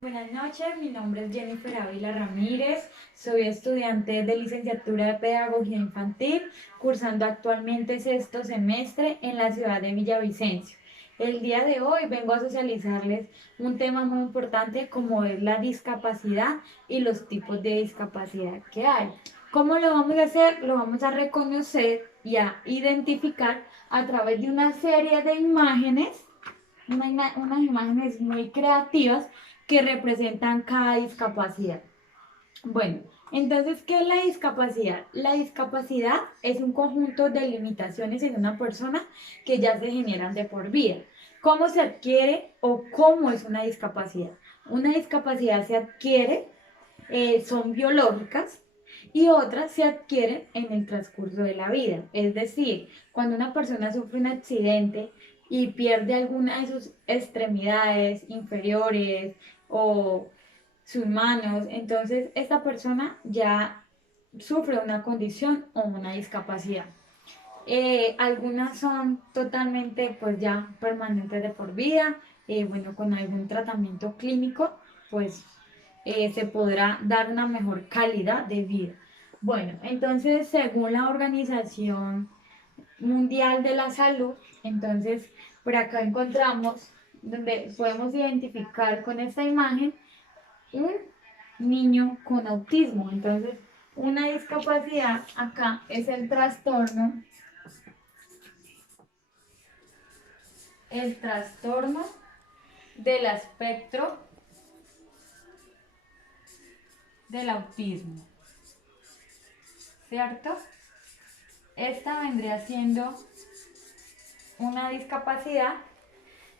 Buenas noches, mi nombre es Jennifer Ávila Ramírez, soy estudiante de licenciatura de Pedagogía Infantil, cursando actualmente sexto semestre en la ciudad de Villavicencio. El día de hoy vengo a socializarles un tema muy importante como es la discapacidad y los tipos de discapacidad que hay. ¿Cómo lo vamos a hacer? Lo vamos a reconocer y a identificar a través de una serie de imágenes, unas imágenes muy creativas que representan cada discapacidad. Bueno, entonces, ¿qué es la discapacidad? La discapacidad es un conjunto de limitaciones en una persona que ya se generan de por vida. ¿Cómo se adquiere o cómo es una discapacidad? Una discapacidad se adquiere, son biológicas y otras se adquieren en el transcurso de la vida. Es decir, cuando una persona sufre un accidente y pierde alguna de sus extremidades inferiores o sus manos, entonces esta persona ya sufre una condición o una discapacidad. Algunas son totalmente pues ya permanentes de por vida, bueno, con algún tratamiento clínico pues se podrá dar una mejor calidad de vida. Bueno, entonces según la Organización Mundial de la Salud, entonces por acá encontramos donde podemos identificar con esta imagen un niño con autismo. Entonces, una discapacidad acá es el trastorno del espectro del autismo, ¿cierto? Esta vendría siendo una discapacidad.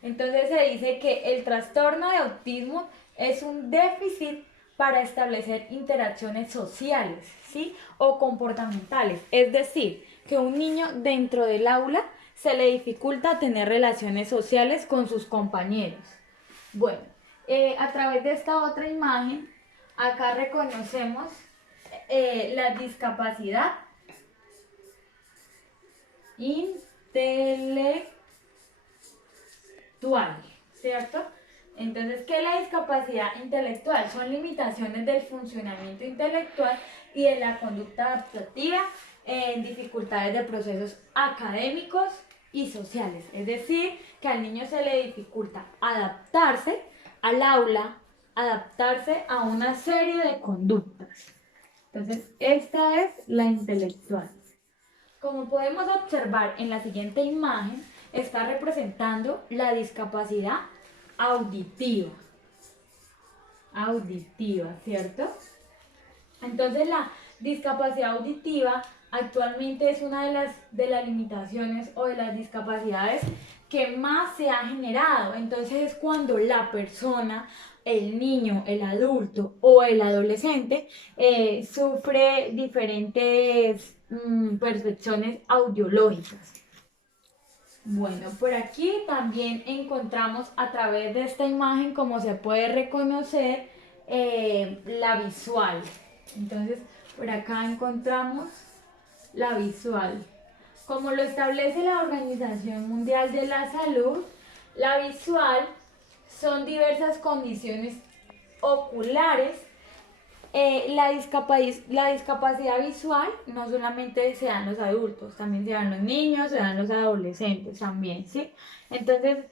Entonces se dice que el trastorno de autismo es un déficit para establecer interacciones sociales, ¿sí? O comportamentales. Es decir, que un niño dentro del aula se le dificulta tener relaciones sociales con sus compañeros. Bueno, a través de esta otra imagen, acá reconocemos la discapacidad intelectual, ¿cierto? Entonces, ¿qué es la discapacidad intelectual? Son limitaciones del funcionamiento intelectual y de la conducta adaptativa en dificultades de procesos académicos y sociales. Es decir, que al niño se le dificulta adaptarse al aula, adaptarse a una serie de conductas. Entonces, esta es la intelectual. Como podemos observar en la siguiente imagen, está representando la discapacidad auditiva. Auditiva, ¿cierto? Entonces la discapacidad auditiva actualmente es una de las limitaciones o de las discapacidades que más se ha generado. Entonces es cuando la persona, el niño, el adulto o el adolescente sufre diferentes percepciones audiológicas. Bueno, por aquí también encontramos a través de esta imagen, como se puede reconocer, la visual. Entonces, por acá encontramos la visual. Como lo establece la Organización Mundial de la Salud, la visual son diversas condiciones oculares. La discapacidad visual no solamente se da en los adultos, también se da en los niños, se da en los adolescentes también, ¿sí? Entonces,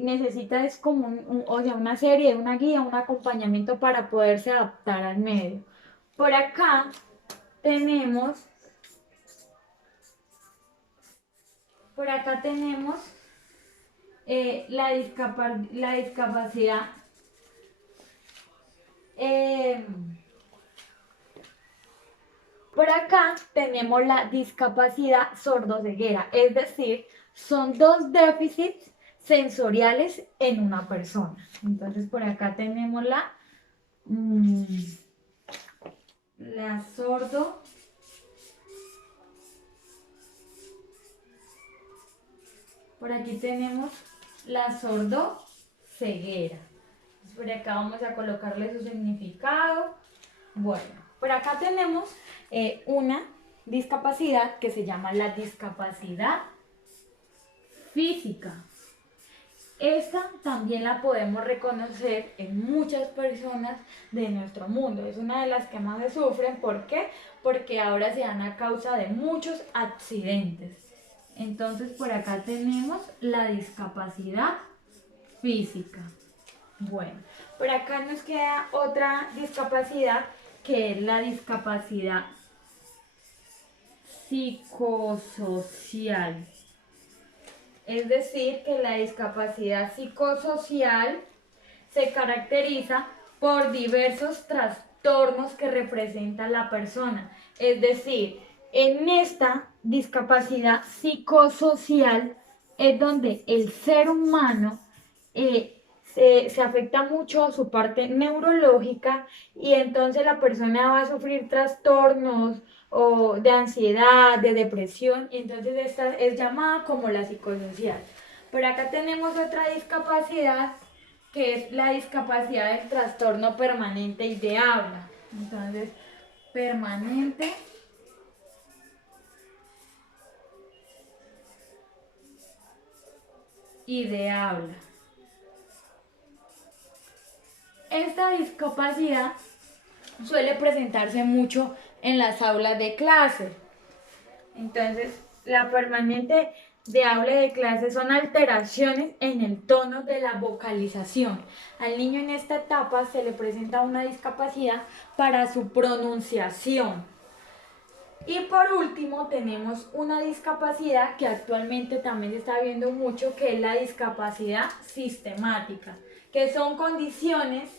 necesita es como o sea, una serie, una guía, un acompañamiento para poderse adaptar al medio. Por acá tenemos, por acá tenemos la discapacidad eh, por acá tenemos la discapacidad sordoceguera, es decir, son dos déficits sensoriales en una persona. Entonces por acá tenemos mm, la sordo, por aquí tenemos la sordoceguera. Por acá vamos a colocarle su significado. Bueno, por acá tenemos una discapacidad que se llama la discapacidad física. Esta también la podemos reconocer en muchas personas de nuestro mundo. Es una de las que más se sufren. ¿Por qué? Porque ahora se dan a causa de muchos accidentes. Entonces por acá tenemos la discapacidad física. Bueno, por acá nos queda otra discapacidad que es la discapacidad psicosocial. Es decir, que la discapacidad psicosocial se caracteriza por diversos trastornos que representa la persona. Es decir, en esta discapacidad psicosocial es donde el ser humano se afecta mucho su parte neurológica y entonces la persona va a sufrir trastornos o de ansiedad, de depresión, y entonces esta es llamada como la psicosocial. Por acá tenemos otra discapacidad que es la discapacidad del trastorno permanente y de habla. Entonces, permanente y de habla. Esta discapacidad suele presentarse mucho en las aulas de clase. Entonces, la permanente de habla de clase son alteraciones en el tono de la vocalización. Al niño en esta etapa se le presenta una discapacidad para su pronunciación. Y por último tenemos una discapacidad que actualmente también se está viendo mucho, que es la discapacidad sistemática, que son condiciones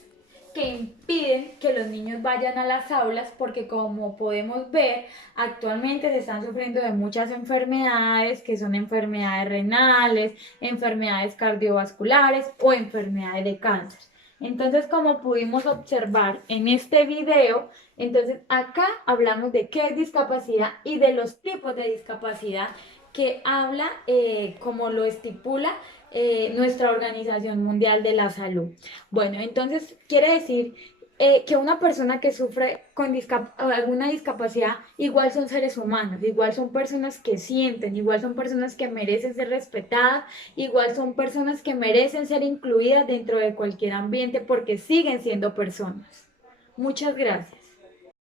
que impiden que los niños vayan a las aulas porque, como podemos ver, actualmente se están sufriendo de muchas enfermedades, que son enfermedades renales, enfermedades cardiovasculares o enfermedades de cáncer. Entonces, como pudimos observar en este video, entonces acá hablamos de qué es discapacidad y de los tipos de discapacidad que habla, como lo estipula nuestra Organización Mundial de la Salud. Bueno, entonces quiere decir que una persona que sufre con alguna discapacidad igual son seres humanos, igual son personas que sienten, igual son personas que merecen ser respetadas, igual son personas que merecen ser incluidas dentro de cualquier ambiente porque siguen siendo personas. Muchas gracias.